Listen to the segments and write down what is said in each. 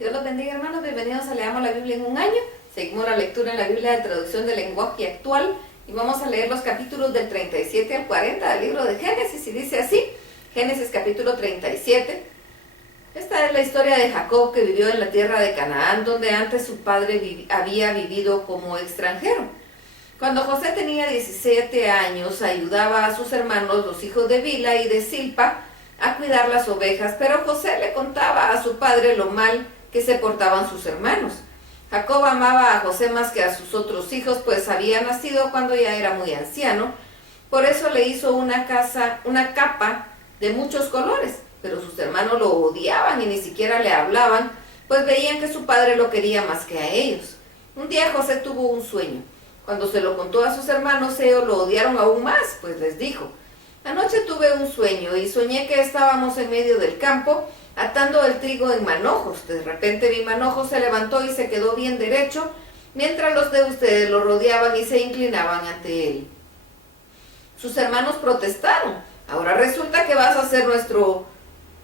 Dios los bendiga, hermanos. Bienvenidos a Leamos la Biblia en un año. Seguimos la lectura en la Biblia de traducción del lenguaje actual y vamos a leer los capítulos del 37 al 40 del libro de Génesis y dice así, Génesis capítulo 37. Esta es la historia de Jacob, que vivió en la tierra de Canaán, donde antes su padre había vivido como extranjero. Cuando José tenía 17 años, ayudaba a sus hermanos, los hijos de Bilha y de Zilpa, a cuidar las ovejas, pero José le contaba a su padre lo mal que se portaban sus hermanos. Jacob amaba a José más que a sus otros hijos, pues había nacido cuando ya era muy anciano. Por eso le hizo una capa de muchos colores, pero sus hermanos lo odiaban y ni siquiera le hablaban, pues veían que su padre lo quería más que a ellos. Un día José tuvo un sueño. Cuando se lo contó a sus hermanos, ellos lo odiaron aún más, pues les dijo: anoche tuve un sueño y soñé que estábamos en medio del campo atando el trigo en manojos. De repente mi manojo se levantó y se quedó bien derecho, mientras los de ustedes lo rodeaban y se inclinaban ante él. Sus hermanos protestaron: ahora resulta que vas a ser nuestro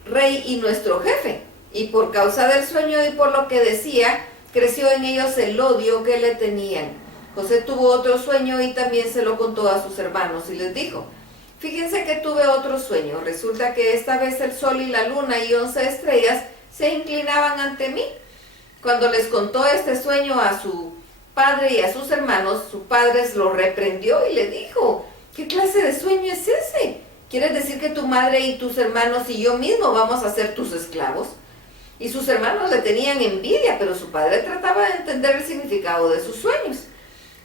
rey y nuestro jefe. Y por causa del sueño y por lo que decía, creció en ellos el odio que le tenían. José tuvo otro sueño y también se lo contó a sus hermanos y les dijo: fíjense que tuve otro sueño. Resulta que esta vez el sol y la luna y 11 estrellas se inclinaban ante mí. Cuando les contó este sueño a su padre y a sus hermanos, su padre lo reprendió y le dijo: ¿qué clase de sueño es ese? ¿Quieres decir que tu madre y tus hermanos y yo mismo vamos a ser tus esclavos? Y sus hermanos le tenían envidia, pero su padre trataba de entender el significado de sus sueños.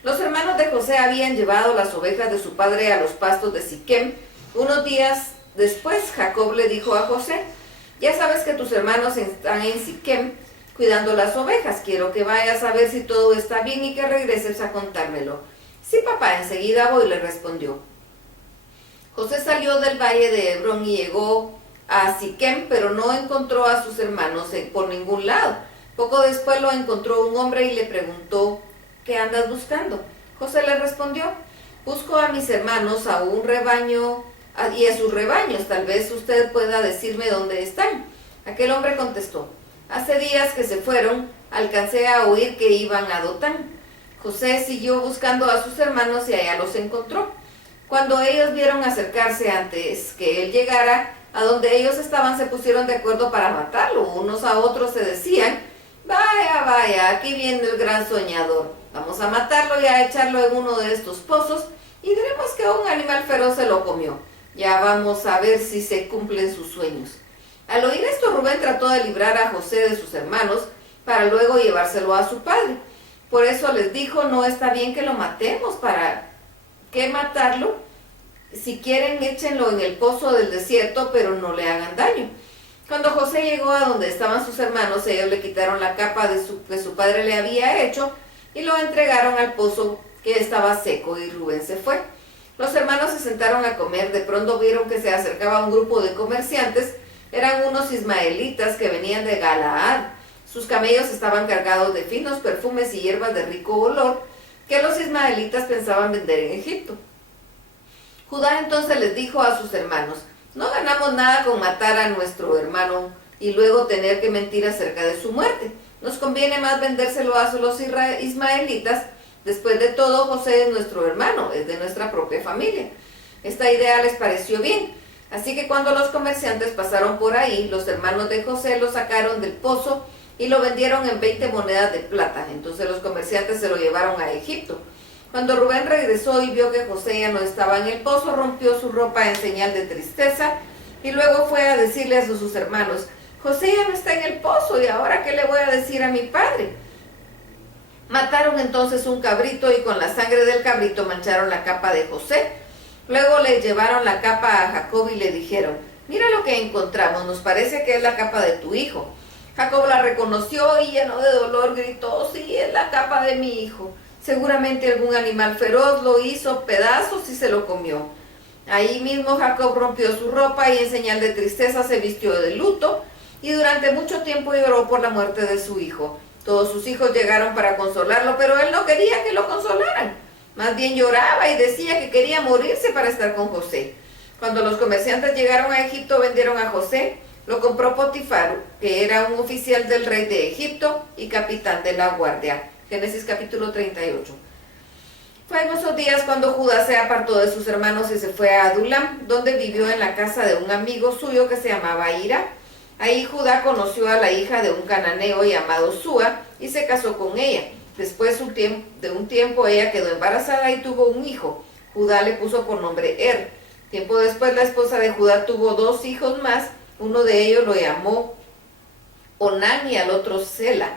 Los hermanos de José habían llevado las ovejas de su padre a los pastos de Siquem. Unos días después, Jacob le dijo a José: ya sabes que tus hermanos están en Siquem cuidando las ovejas. Quiero que vayas a ver si todo está bien y que regreses a contármelo. Sí, papá, enseguida voy, le respondió. José salió del valle de Hebrón y llegó a Siquem, pero no encontró a sus hermanos por ningún lado. Poco después lo encontró un hombre y le preguntó: ¿qué andas buscando? José le respondió: busco a mis hermanos, a un rebaño y a sus rebaños. Tal vez usted pueda decirme dónde están. Aquel hombre contestó: hace días que se fueron, alcancé a oír que iban a Dotán. José siguió buscando a sus hermanos y allá los encontró. Cuando ellos vieron acercarse antes que él llegara a donde ellos estaban, se pusieron de acuerdo para matarlo. Unos a otros se decían: vaya, vaya, aquí viene el gran soñador. Vamos a matarlo y a echarlo en uno de estos pozos y diremos que un animal feroz se lo comió. Ya vamos a ver si se cumplen sus sueños. Al oír esto, Rubén trató de librar a José de sus hermanos para luego llevárselo a su padre. Por eso les dijo: no está bien que lo matemos. ¿Para qué matarlo? Si quieren, échenlo en el pozo del desierto, pero no le hagan daño. Cuando José llegó a donde estaban sus hermanos, ellos le quitaron la capa que su padre le había hecho y lo entregaron al pozo, que estaba seco, y Rubén se fue. Los hermanos se sentaron a comer. De pronto vieron que se acercaba un grupo de comerciantes. Eran unos ismaelitas que venían de Galaad. Sus camellos estaban cargados de finos perfumes y hierbas de rico olor que los ismaelitas pensaban vender en Egipto. Judá entonces les dijo a sus hermanos: no ganamos nada con matar a nuestro hermano y luego tener que mentir acerca de su muerte. Nos conviene más vendérselo a los ismaelitas. Después de todo, José es nuestro hermano, es de nuestra propia familia. Esta idea les pareció bien. Así que cuando los comerciantes pasaron por ahí, los hermanos de José lo sacaron del pozo y lo vendieron en 20 monedas de plata. Entonces los comerciantes se lo llevaron a Egipto. Cuando Rubén regresó y vio que José ya no estaba en el pozo, rompió su ropa en señal de tristeza y luego fue a decirle a sus hermanos: José ya no está en el pozo, ¿y ahora qué le voy a decir a mi padre? Mataron entonces un cabrito y con la sangre del cabrito mancharon la capa de José. Luego le llevaron la capa a Jacob y le dijeron: mira lo que encontramos, nos parece que es la capa de tu hijo. Jacob la reconoció y lleno de dolor gritó: sí, es la capa de mi hijo. Seguramente algún animal feroz lo hizo pedazos y se lo comió. Ahí mismo Jacob rompió su ropa y en señal de tristeza se vistió de luto y durante mucho tiempo lloró por la muerte de su hijo. Todos sus hijos llegaron para consolarlo, pero él no quería que lo consolaran. Más bien lloraba y decía que quería morirse para estar con José. Cuando los comerciantes llegaron a Egipto, vendieron a José Lo compró Potifar, que era un oficial del rey de Egipto y capitán de la guardia. Génesis capítulo 38. Fue en esos días cuando Judá se apartó de sus hermanos y se fue a Adulam, donde vivió en la casa de un amigo suyo que se llamaba Hira. Ahí Judá conoció a la hija de un cananeo llamado Súa y se casó con ella. Después de un tiempo ella quedó embarazada y tuvo un hijo. Judá le puso por nombre Er. Tiempo después la esposa de Judá tuvo 2 hijos más. Uno de ellos lo llamó Onán y al otro Sela.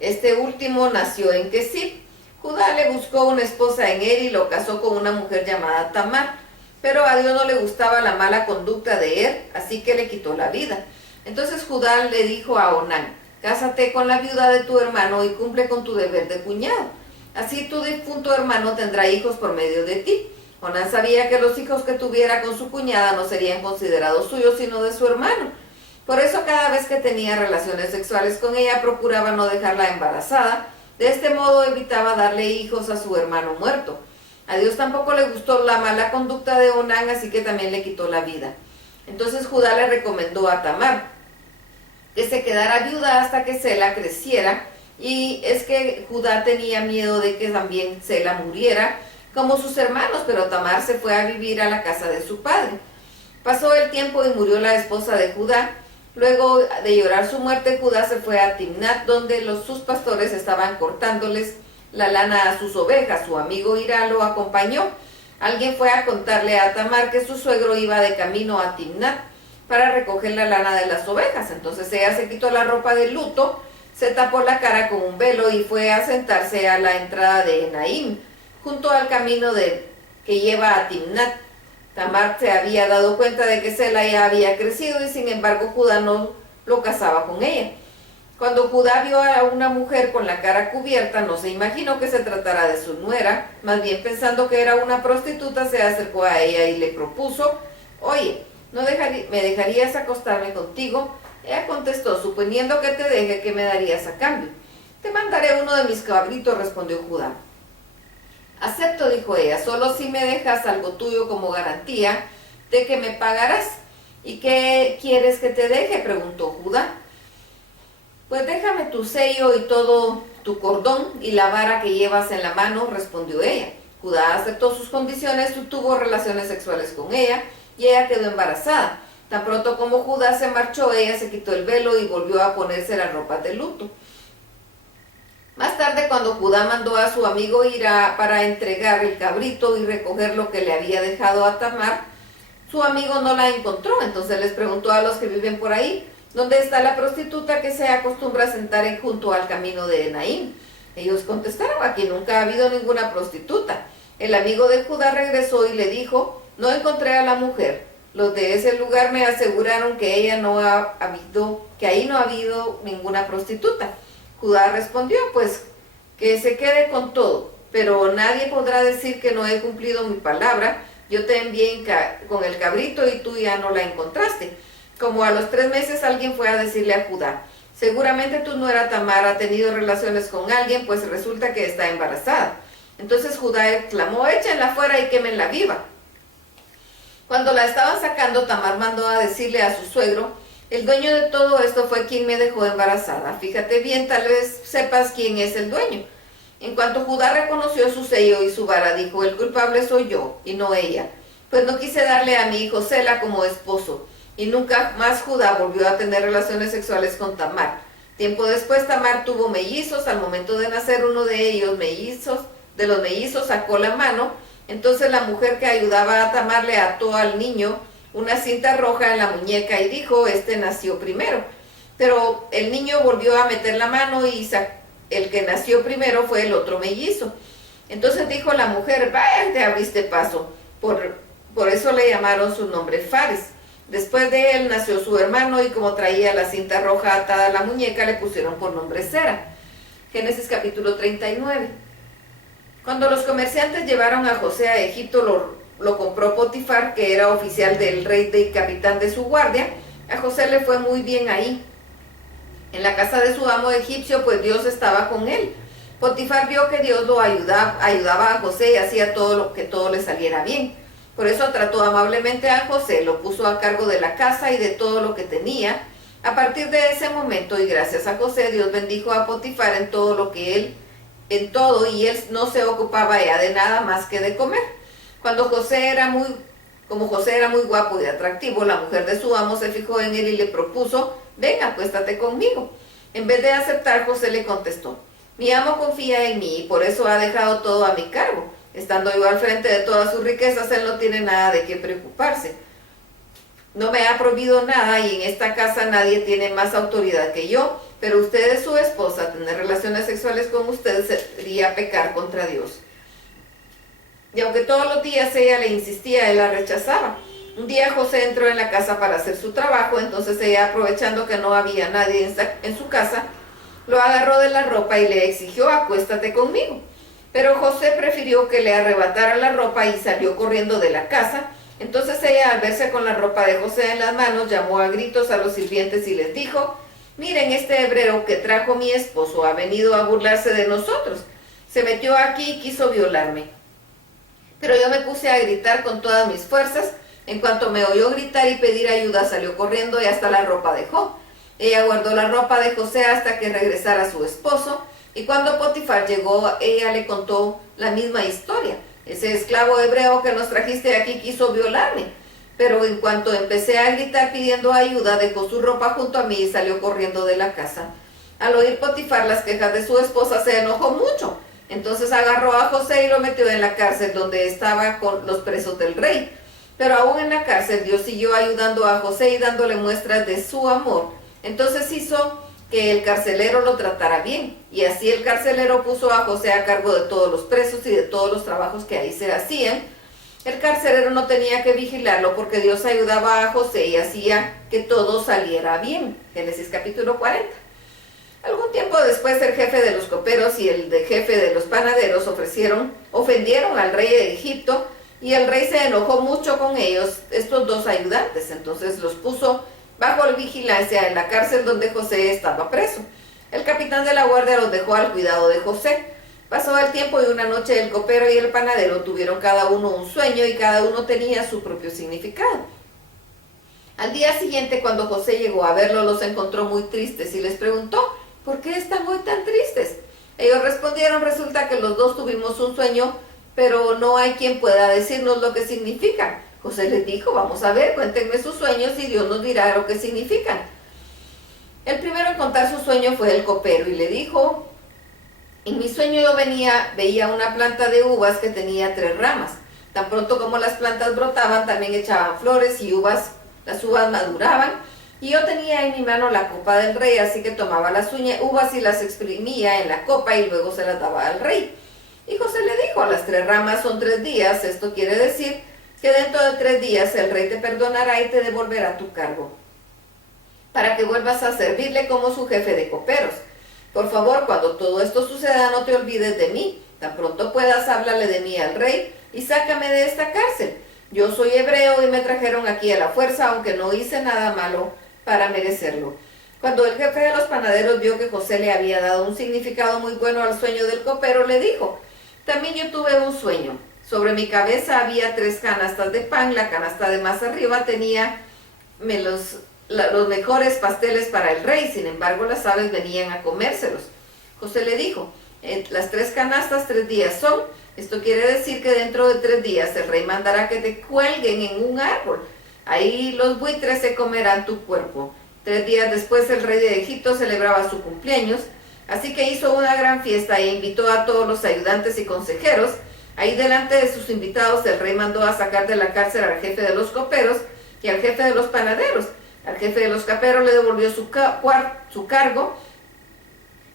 Este último nació en Kesib. Judá le buscó una esposa en Er y lo casó con una mujer llamada Tamar. Pero a Dios no le gustaba la mala conducta de Er, así que le quitó la vida. Entonces Judá le dijo a Onán: cásate con la viuda de tu hermano y cumple con tu deber de cuñado. Así tu difunto hermano tendrá hijos por medio de ti. Onán sabía que los hijos que tuviera con su cuñada no serían considerados suyos, sino de su hermano. Por eso cada vez que tenía relaciones sexuales con ella, procuraba no dejarla embarazada. De este modo evitaba darle hijos a su hermano muerto. A Dios tampoco le gustó la mala conducta de Onán, así que también le quitó la vida. Entonces Judá le recomendó a Tamar que se quedara viuda hasta que Sela creciera, y es que Judá tenía miedo de que también Sela muriera como sus hermanos, pero Tamar se fue a vivir a la casa de su padre. Pasó el tiempo y murió la esposa de Judá. Luego de llorar su muerte, Judá se fue a Timnat, donde sus pastores estaban cortándoles la lana a sus ovejas. Su amigo Hira lo acompañó. Alguien fue a contarle a Tamar que su suegro iba de camino a Timnat para recoger la lana de las ovejas. Entonces ella se quitó la ropa de luto, se tapó la cara con un velo y fue a sentarse a la entrada de Enaim, junto al camino que lleva a Timnat. Tamar se había dado cuenta de que Sela ya había crecido y sin embargo Judá no lo casaba con ella. Cuando Judá vio a una mujer con la cara cubierta, no se imaginó que se tratara de su nuera. Más bien, pensando que era una prostituta, se acercó a ella y le propuso: oye, ¿me dejarías acostarme contigo? Ella contestó: suponiendo que te deje, ¿qué me darías a cambio? Te mandaré uno de mis cabritos, respondió Judá. Acepto, dijo ella, solo si me dejas algo tuyo como garantía de que me pagarás. ¿Y qué quieres que te deje?, preguntó Judá. Pues déjame tu sello y todo tu cordón y la vara que llevas en la mano, respondió ella. Judá aceptó sus condiciones, tuvo relaciones sexuales con ella y ella quedó embarazada. Tan pronto como Judá se marchó, ella se quitó el velo y volvió a ponerse las ropas de luto. Más tarde, cuando Judá mandó a su amigo Hira para entregar el cabrito y recoger lo que le había dejado a Tamar, su amigo no la encontró. Entonces les preguntó a los que viven por ahí: ¿dónde está la prostituta que se acostumbra a sentar junto al camino de Enaim? Ellos contestaron: aquí nunca ha habido ninguna prostituta. El amigo de Judá regresó y le dijo: no encontré a la mujer. Los de ese lugar me aseguraron que ahí no ha habido ninguna prostituta. Judá respondió: pues que se quede con todo, pero nadie podrá decir que no he cumplido mi palabra. Yo te envié con el cabrito y tú ya no la encontraste. Como a los 3 meses alguien fue a decirle a Judá: seguramente tu nuera Tamar ha tenido relaciones con alguien, pues resulta que está embarazada. Entonces Judá exclamó: échenla fuera y quémenla viva. Cuando la estaban sacando, Tamar mandó a decirle a su suegro: el dueño de todo esto fue quien me dejó embarazada. Fíjate bien, tal vez sepas quién es el dueño. En cuanto Judá reconoció su sello y su vara, dijo: el culpable soy yo y no ella, pues no quise darle a mi hijo Sela como esposo. Y nunca más Judá volvió a tener relaciones sexuales con Tamar. Tiempo después Tamar tuvo mellizos. Al momento de nacer uno de los mellizos sacó la mano. Entonces la mujer que ayudaba a Tamar le ató al niño una cinta roja en la muñeca y dijo: este nació primero. Pero el niño volvió a meter la mano y el que nació primero fue el otro mellizo. Entonces dijo la mujer: vaya, te abriste paso. Por eso le llamaron su nombre Fares. Después de él nació su hermano y como traía la cinta roja atada a la muñeca, le pusieron por nombre Sera. Génesis capítulo 39. Cuando los comerciantes llevaron a José a Egipto, lo compró Potifar, que era oficial del rey y capitán de su guardia. A José le fue muy bien ahí, en la casa de su amo egipcio, pues Dios estaba con él. Potifar vio que Dios lo ayudaba a José y hacía todo le saliera bien. Por eso trató amablemente a José, lo puso a cargo de la casa y de todo lo que tenía. A partir de ese momento y gracias a José, Dios bendijo a Potifar en todo y él no se ocupaba ya de nada más que de comer. Como José era muy guapo y atractivo, la mujer de su amo se fijó en él y le propuso: ven, acuéstate conmigo. En vez de aceptar, José le contestó: mi amo confía en mí y por eso ha dejado todo a mi cargo. Estando yo al frente de todas sus riquezas, él no tiene nada de qué preocuparse. No me ha prohibido nada y en esta casa nadie tiene más autoridad que yo, pero usted es su esposa, tener relaciones sexuales con usted sería pecar contra Dios. Y aunque todos los días ella le insistía, él la rechazaba. Un día José entró en la casa para hacer su trabajo, entonces ella, aprovechando que no había nadie en su casa, lo agarró de la ropa y le exigió: acuéstate conmigo. Pero José prefirió que le arrebatara la ropa y salió corriendo de la casa. Entonces ella, al verse con la ropa de José en las manos, llamó a gritos a los sirvientes y les dijo: miren, este hebreo que trajo mi esposo ha venido a burlarse de nosotros. Se metió aquí y quiso violarme. Pero yo me puse a gritar con todas mis fuerzas. En cuanto me oyó gritar y pedir ayuda, salió corriendo y hasta la ropa dejó. Ella guardó la ropa de José hasta que regresara su esposo, y cuando Potifar llegó, ella le contó la misma historia. Ese esclavo hebreo que nos trajiste aquí quiso violarme. Pero en cuanto empecé a gritar pidiendo ayuda, dejó su ropa junto a mí y salió corriendo de la casa. Al oír Potifar las quejas de su esposa, se enojó mucho. Entonces agarró a José y lo metió en la cárcel donde estaba con los presos del rey. Pero aún en la cárcel, Dios siguió ayudando a José y dándole muestras de su amor. Entonces hizo que el carcelero lo tratara bien, y así el carcelero puso a José a cargo de todos los presos y de todos los trabajos que ahí se hacían. El carcelero no tenía que vigilarlo porque Dios ayudaba a José y hacía que todo saliera bien. Génesis capítulo 40. Algún tiempo después, el jefe de los coperos y el jefe de los panaderos ofendieron al rey de Egipto, y el rey se enojó mucho con ellos, estos dos ayudantes. Entonces los puso bajo vigilancia en la cárcel donde José estaba preso. El capitán de la guardia los dejó al cuidado de José. Pasó el tiempo y una noche el copero y el panadero tuvieron cada uno un sueño y cada uno tenía su propio significado. Al día siguiente, cuando José llegó a verlo, los encontró muy tristes y les preguntó: ¿por qué están hoy tan tristes? Ellos respondieron: resulta que los dos tuvimos un sueño, pero no hay quien pueda decirnos lo que significa. José les dijo: vamos a ver, cuéntenme sus sueños y Dios nos dirá lo que significan. El primero en contar su sueño fue el copero y le dijo: en mi sueño yo veía una planta de uvas que tenía 3 ramas. Tan pronto como las plantas brotaban, también echaban flores y las uvas maduraban. Y yo tenía en mi mano la copa del rey, así que tomaba las uvas y las exprimía en la copa y luego se las daba al rey. Y José le dijo: las 3 ramas son 3 días, esto quiere decir que dentro de 3 días el rey te perdonará y te devolverá tu cargo, para que vuelvas a servirle como su jefe de coperos. Por favor, cuando todo esto suceda, no te olvides de mí. Tan pronto puedas, háblale de mí al rey y sácame de esta cárcel. Yo soy hebreo y me trajeron aquí a la fuerza, aunque no hice nada malo para merecerlo. Cuando el jefe de los panaderos vio que José le había dado un significado muy bueno al sueño del copero, le dijo: también yo tuve un sueño. Sobre mi cabeza había 3 canastas de pan. La canasta de más arriba tenía los mejores pasteles para el rey, sin embargo las aves venían a comérselos. José le dijo: las 3 canastas 3 días son. Esto quiere decir que dentro de 3 días el rey mandará que te cuelguen en un árbol. Ahí los buitres se comerán tu cuerpo. 3 días después el rey de Egipto celebraba su cumpleaños, así que hizo una gran fiesta e invitó a todos los ayudantes y consejeros. Ahí delante de sus invitados el rey mandó a sacar de la cárcel al jefe de los coperos y al jefe de los panaderos. Al jefe de los coperos le devolvió su cargo,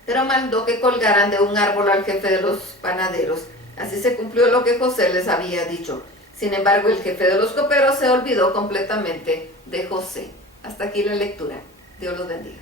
pero mandó que colgaran de un árbol al jefe de los panaderos. Así se cumplió lo que José les había dicho. Sin embargo, el jefe de los coperos se olvidó completamente de José. Hasta aquí la lectura. Dios los bendiga.